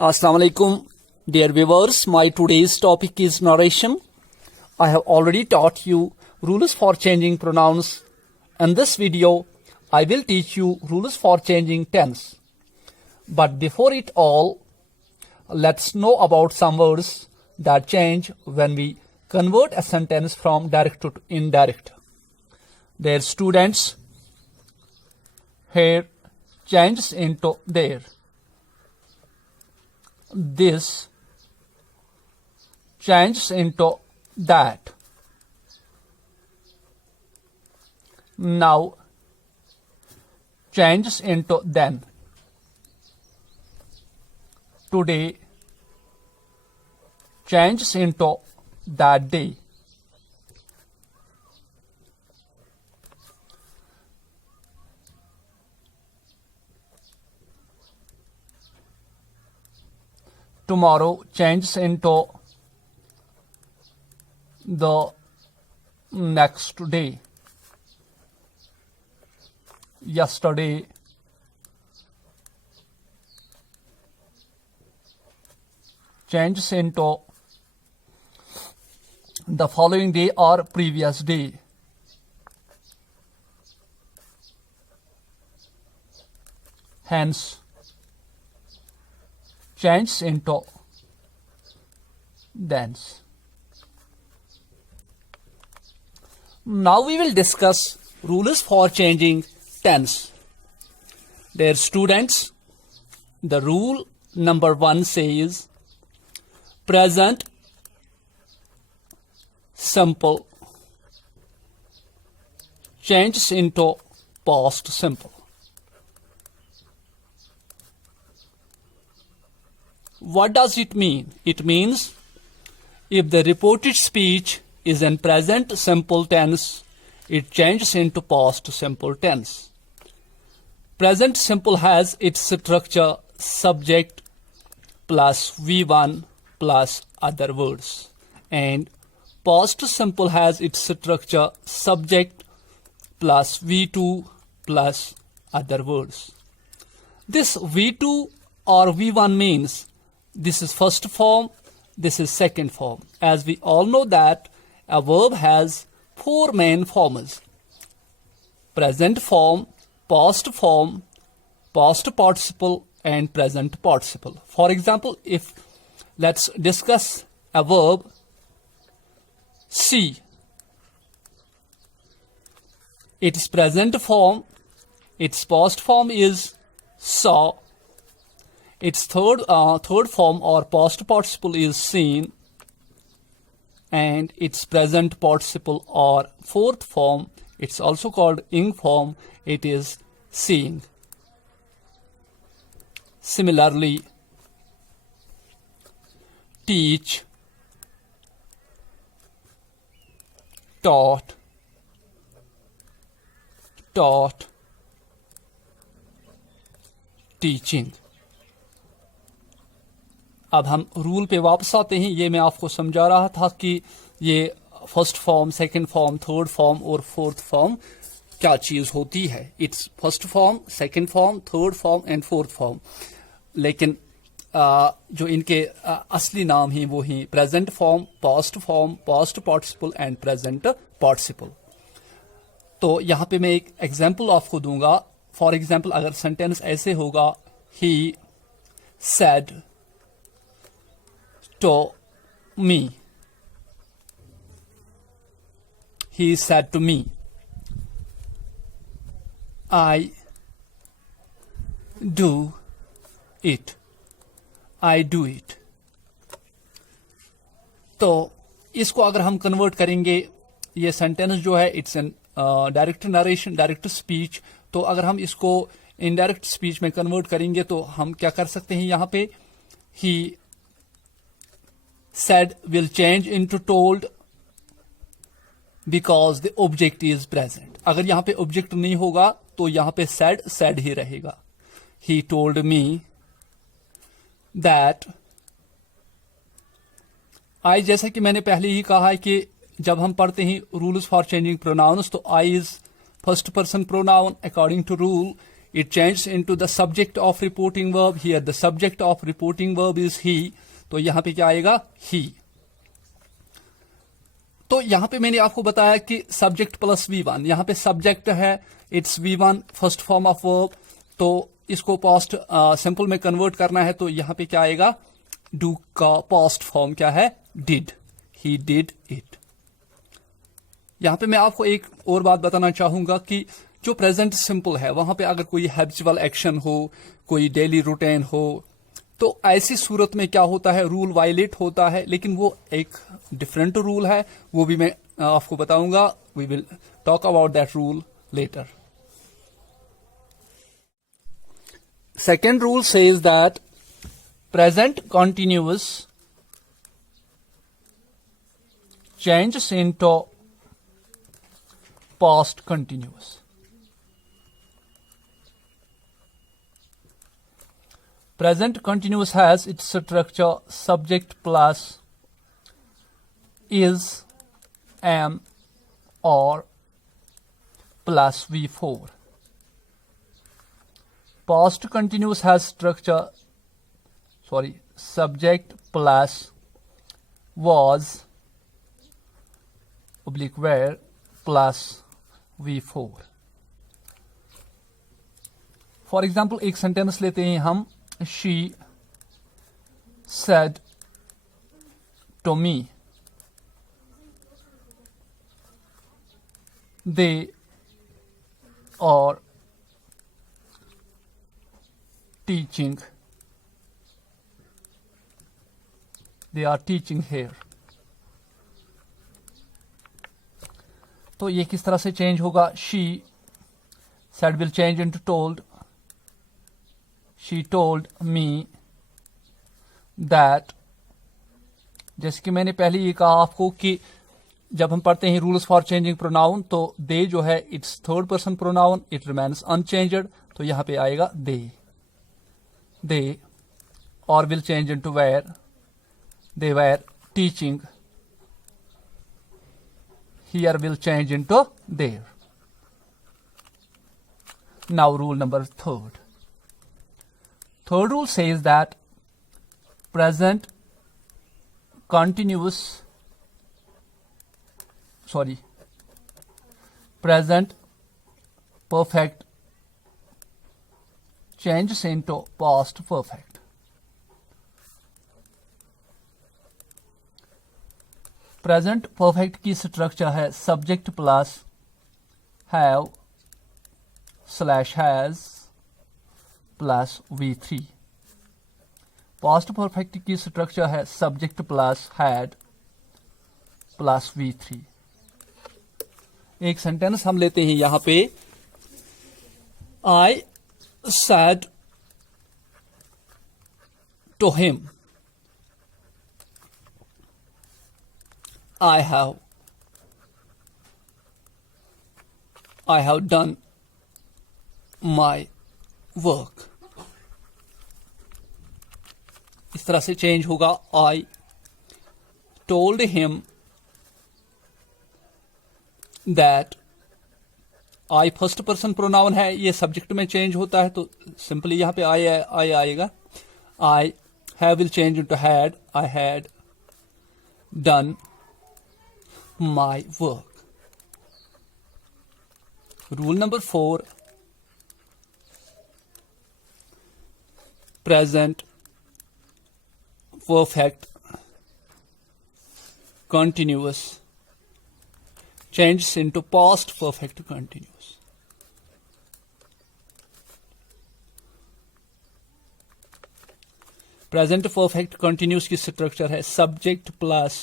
Assalamu alaikum, dear viewers. My today's topic is narration. I have already taught you rules for changing pronouns. In this video, I will teach you rules for changing tense. But before it all, let's know about some words that change when we convert a sentence from direct to indirect. Their students here changes into their. This changes into that. Now changes into then. Today changes into that day. Tomorrow changes into the next day. Yesterday changes into the following day or previous day. Hence changes into thence. Now we will discuss rules for changing tense. Dear students, the rule number 1 says present simple changes into past simple. What does it mean? It means if the reported speech is in present simple tense, it changes into past simple tense. Present simple has its structure subject plus V1 plus other words, and past simple has its structure subject plus V2 plus other words. This V2 or V1 means this is first form, this is second form. As we all know that a verb has 4 main forms: present form, past participle, and present participle. For example, if let's discuss a verb see, its present form, its past form is saw, its third form or past participle is seen, and its present participle or fourth form, it's also called ing form, it is seeing. Similarly, teach, taught, teaching. अब हम rule पे वापस आते हैं. ये मैं आपको समझा रहा था कि ये first form, second form, third form और फोर्थ फॉर्म क्या चीज होती है. It's first form, second form, third form and fourth form. लेकिन जो इनके असली नाम हैं वो हैं present form, past participle and present participle. तो यहाँ पे मैं एक एग्जाम्पल आपको दूंगा. फॉर एग्जाम्पल, अगर सेंटेंस ऐसे होगा, he said to me. He said to me. I do it. I do it. तो इसको अगर हम कन्वर्ट करेंगे, ये सेंटेंस जो है it's an direct narration, direct speech. तो अगर हम इसको इनडायरेक्ट स्पीच में कन्वर्ट करेंगे तो हम क्या कर सकते हैं. यहाँ पे ही said will change into told because the object is present. अगर यहाँ पे object नहीं होगा तो यहाँ पे said ही रहेगा. He told me that I, जैसा कि मैंने पहले ही कहा है कि जब हम पढ़ते हैं रूल्स फॉर चेंजिंग प्रोनाउंस तो I is first person pronoun. According to rule, it changes into the subject of reporting verb. Here the subject of reporting verb is he. तो यहां पे क्या आएगा? he. तो यहां पे मैंने आपको बताया कि सब्जेक्ट प्लस V1, यहां पे सब्जेक्ट है, it's V1 first form of verb, तो इसको पास्ट सिंपल में कन्वर्ट करना है, तो यहां पे क्या आएगा? डू का पास्ट फॉर्म क्या है? डिड. He did it. यहां पे मैं आपको एक और बात बताना चाहूंगा कि जो प्रेजेंट सिंपल है वहां पे अगर कोई हैबिचुअल एक्शन हो, कोई डेली रूटीन हो, तो ऐसी सूरत में क्या होता है? रूल वायलेट होता है, लेकिन वो एक डिफरेंट रूल है, वो भी मैं आपको बताऊंगा. We will talk about that rule later. Second rule says that present continuous changes into past continuous. Present continuous has its structure subject plus is, am, or plus V4. Past continuous has structure subject plus was oblique where plus V4. For example एक sentence लेते हैं हम. She said to me they are teaching here. तो ये किस तरह से change होगा? She said will change into told. She told me that. जैसे कि मैंने पहले ये कहा आपको कि जब हम पढ़ते हैं रूल्स फॉर चेंजिंग प्रोनाउन, तो दे जो है it's third person pronoun, it remains unchanged, तो यहां पे आएगा दे. और will change into were. They were teaching. Here will change into there. Now rule number third. Third rule says that present perfect changes into past perfect. Present perfect की structure है subject plus have slash has plus V3. Past perfect की structure है subject plus had plus V3. एक sentence हम लेते हैं यहां पे. I said to him I have done my work. इस तरह से चेंज होगा. I told him that. I first person pronoun है, ये सब्जेक्ट में चेंज होता है, तो सिंपली यहां पे I आएगा. I have will change into had. I had done my work. Rule number 4. Present perfect continuous changes into past perfect continuous. Present perfect continuous की स्ट्रक्चर है subject plus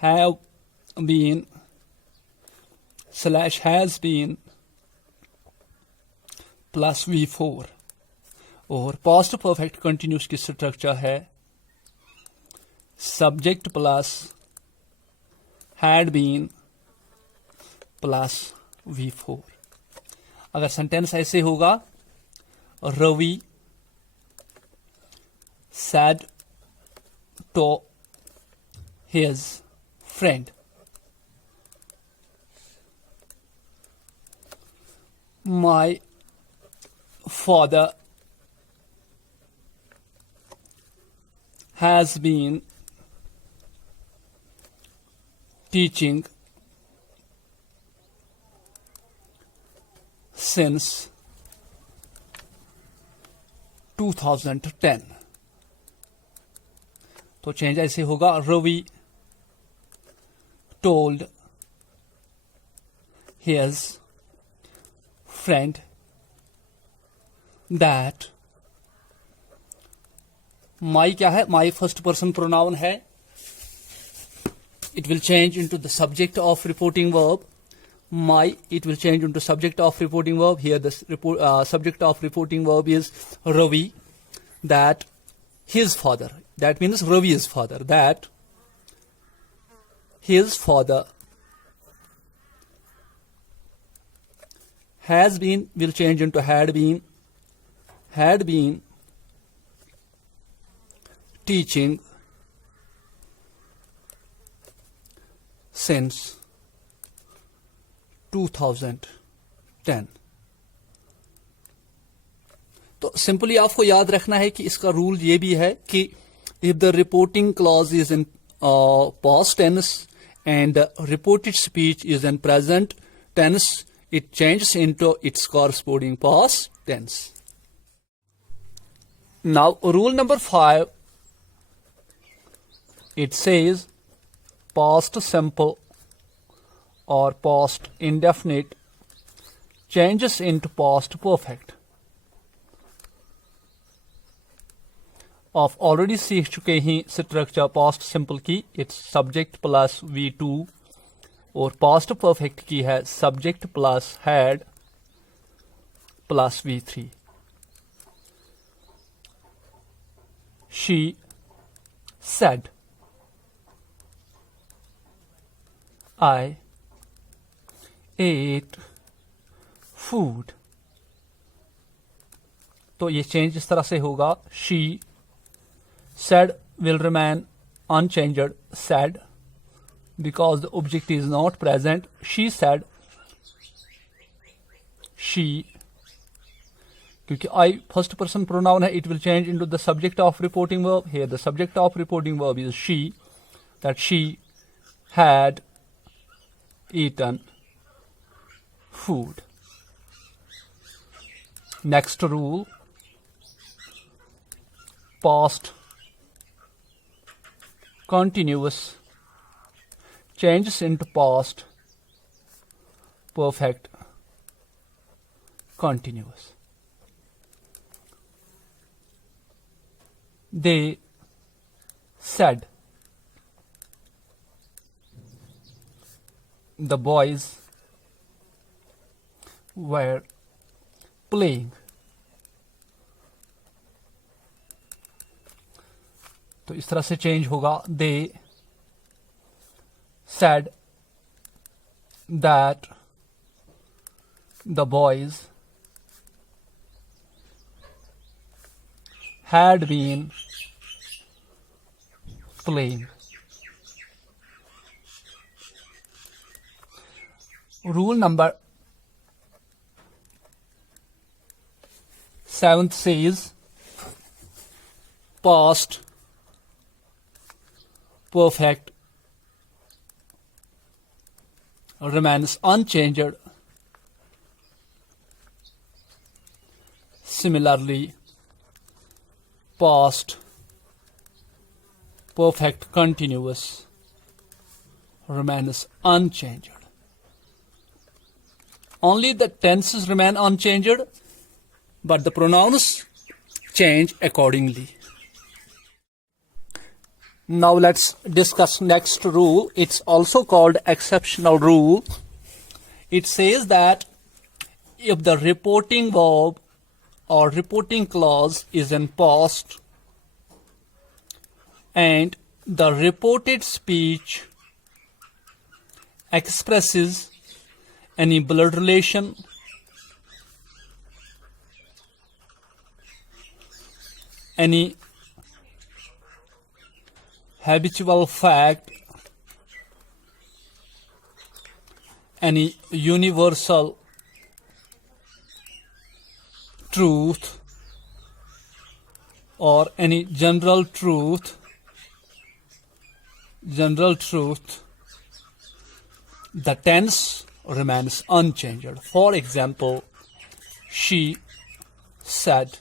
have been slash has been plus V4. और past perfect continuous की structure है subject plus had been plus V4. अगर sentence ऐसे होगा, Ravi said to his friend. My father has been teaching since 2010. तो change ऐसे होगा, Ravi told his friend that my क्या है, my first person pronoun है, it will change into the subject of reporting verb. My, it will change into subject of reporting verb. Here the subject of reporting verb is Ravi, that his father, that means Ravi's father, that his father has been, will change into had been teaching since 2010. तो simply आपको याद रखना है कि इसका rule ये भी है कि if the reporting clause is in past tense and the reported speech is in present tense, it changes into its corresponding past tense. Now rule number 5, it says past simple or past indefinite changes into past perfect. आप already सीख चुके हैं structure past simple की, it's subject plus V2, और past perfect की है subject plus had plus V3. She said, I ate food. तो ये चेंज इस तरह से होगा, she said will remain unchanged, said, because the object is not present. She said, she, क्योंकि I first person pronoun है, it will change into the subject of reporting verb. Here the subject of reporting verb is she, that she had eaten food. Next rule, past continuous changes into past perfect continuous. They said, the boys were playing. तो इस तरह से change होगा, they said that the boys had been playing. Rule number 7 says past perfect remains unchanged. Similarly, past perfect continuous remains unchanged. Only the tenses remain unchanged, but the pronouns change accordingly. Now let's discuss next rule. It's also called exceptional rule. It says that if the reporting verb or reporting clause is in past and the reported speech expresses any blood relation, any habitual fact, any universal truth or any general truth, the tense remains unchanged. For example, she said,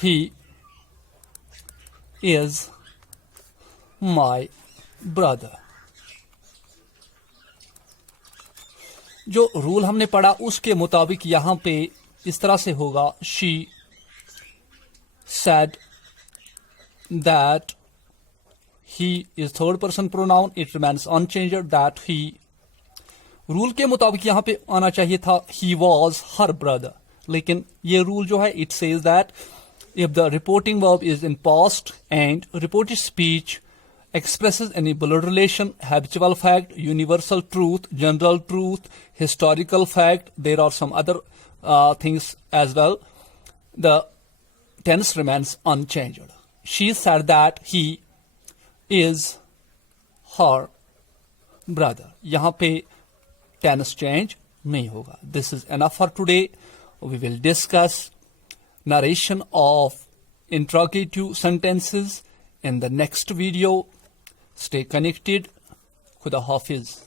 he is my brother. जो rule हमने पढ़ा उसके मुताबिक यहां पे इस तरह से होगा, she said that he is third person pronoun, it remains unchanged, that he. Rule के मुताबिक यहां पे आना चाहिए था he was her brother, लेकिन ये रूल जो है it says that if the reporting verb is in past and reported speech expresses any blood relation, habitual fact, universal truth, general truth, historical fact, there are some other things as well, the tense remains unchanged. She said that he is her brother. यहाँ पे tense change नहीं होगा. This is enough for today. We will discuss narration of interrogative sentences in the next video. Stay connected. Khuda Hafiz.